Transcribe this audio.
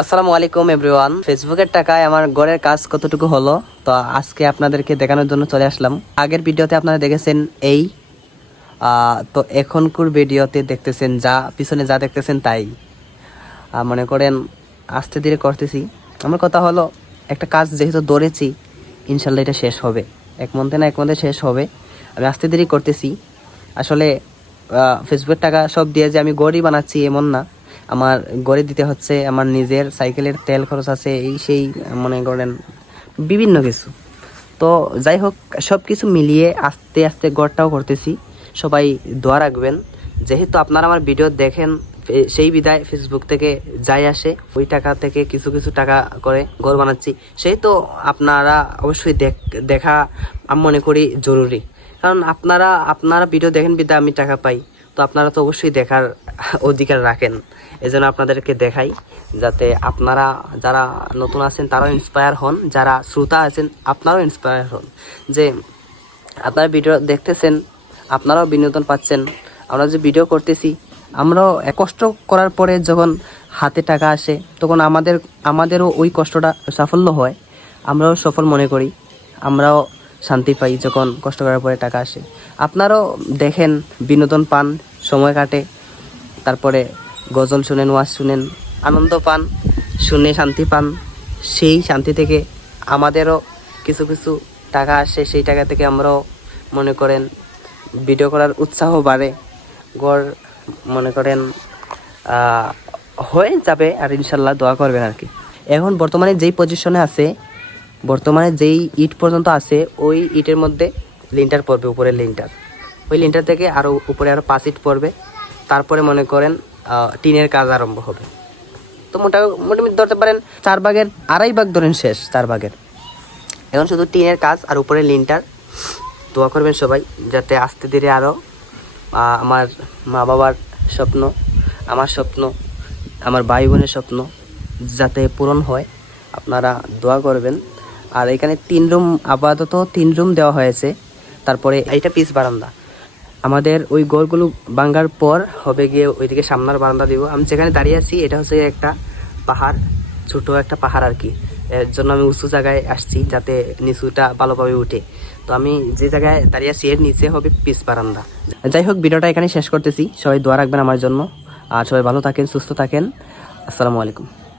আসসালামু আলাইকুম এভরিওয়ান। ফেসবুকের টাকায় আমার ঘরের কাজ কতটুকু হলো তো আজকে আপনাদেরকে দেখানোর জন্য চলে আসলাম। আগের ভিডিওতে আপনারা দেখেছেন এই তো এখনকার ভিডিওতে দেখতেছেন যা পিছনে যা দেখতেছেন তাই। মনে করেন আস্তে ধীরে করতেছি। আমার কথা হলো একটা কাজ যেহেতু ধরেছি ইনশাল্লাহ এটা শেষ হবে, এক মন্থে না এক মন্থে শেষ হবে। আমি আস্তে ধীরে করতেছি। আসলে ফেসবুকের টাকা সব দিয়ে যে আমি গড়ি বানাচ্ছি এমন না, আমার গড়ে দিতে হচ্ছে, আমার নিজের সাইকেলের তেল খরচ আছে, এই সেই মনে করেন বিভিন্ন কিছু। তো যাই হোক সব কিছু মিলিয়ে আস্তে আস্তে গড়টাও করতেছি। সবাই দোয়া রাখবেন। যেহেতু আপনারা আমার ভিডিও দেখেন সেই বিদায় ফেসবুক থেকে যাই আসে ওই টাকা থেকে কিছু কিছু টাকা করে ঘর বানাচ্ছি, সেই তো আপনারা অবশ্যই দেখা আমি মনে করি জরুরি। কারণ আপনারা ভিডিও দেখেন বিদায় আমি টাকা পাই, তো আপনারা তো অবশ্যই দেখার অধিকার রাখেন। এজন্য আপনাদেরকে দেখাই যাতে আপনারা যারা নতুন আছেন তারাও ইন্সপায়ার হন, যারা শ্রোতা আছেন আপনারাও ইন্সপায়ার হন। যে আপনারা ভিডিও দেখতেছেন, আপনারাও বিনোদন পাচ্ছেন। আমরা যে ভিডিও করতেছি আমরাও কষ্ট করার পরে যখন হাতে টাকা আসে তখন আমাদেরও ওই কষ্টটা সাফল্য হয়, আমরাও সফল মনে করি, আমরাও শান্তি পাই যখন কষ্ট করার পরে টাকা আসে। আপনারাও দেখেন, বিনোদন পান, সময় কাটে, তারপরে গজল শুনেন, ওয়াজ শুনেন, আনন্দ পান, শুনে শান্তি পান। সেই শান্তি থেকে আমাদেরও কিছু কিছু টাকা আসে, সেই টাকা থেকে আমরাও মনে করেন ভিডিও করার উৎসাহ বাড়ে, গড় মনে করেন হয়ে যাবে। আর ইনশাল্লাহ দোয়া করবেন আর কি। এখন বর্তমানে যেই পজিশনে আছে, বর্তমানে যেই ইট পর্যন্ত আছে ওই ইটের মধ্যে লিন্টার পড়বে, উপরে লিন্টার, ওই লিন্টার থেকে আরও উপরে আরও 5 ইট পড়বে। তারপরে মনে করেন টিনের কাজ আরম্ভ হবে। তো মোটামুটি ধরতে পারেন 4 ভাগের 2.5 ভাগ ধরেন শেষ, 4 ভাগের। এখন শুধু টিনের কাজ আর উপরে লিন্টার। দোয়া করবেন সবাই যাতে আস্তে ধীরে আরও আমার মা বাবার স্বপ্ন, আমার স্বপ্ন, আমার ভাই বোনের স্বপ্ন যাতে পূরণ হয়, আপনারা দোয়া করবেন। আর এখানে 3 রুম, আপাতত 3 রুম দেওয়া হয়েছে। তারপরে এইটা পিস বারান্দা। আমাদের ওই ঘরগুলো ভাঙার পর হবে গিয়ে ওইদিকে সামনের বারান্দা দিব। আমি যেখানে দাঁড়িয়ে আছি এটা হচ্ছে একটা পাহাড়, ছোটো একটা পাহাড় আর কি। এর জন্য আমি উঁচু জায়গায় আসছি যাতে নিচুটা ভালোভাবে উঠে। তো আমি যে জায়গায় দাঁড়িয়ে আছি এর নিচে হবে পিস বারান্দা। যাই হোক ভিডিওটা এখানে শেষ করতেছি। সবাই দোয়া রাখবেন আমার জন্য, আর সবাই ভালো থাকেন, সুস্থ থাকেন। আসসালামু আলাইকুম।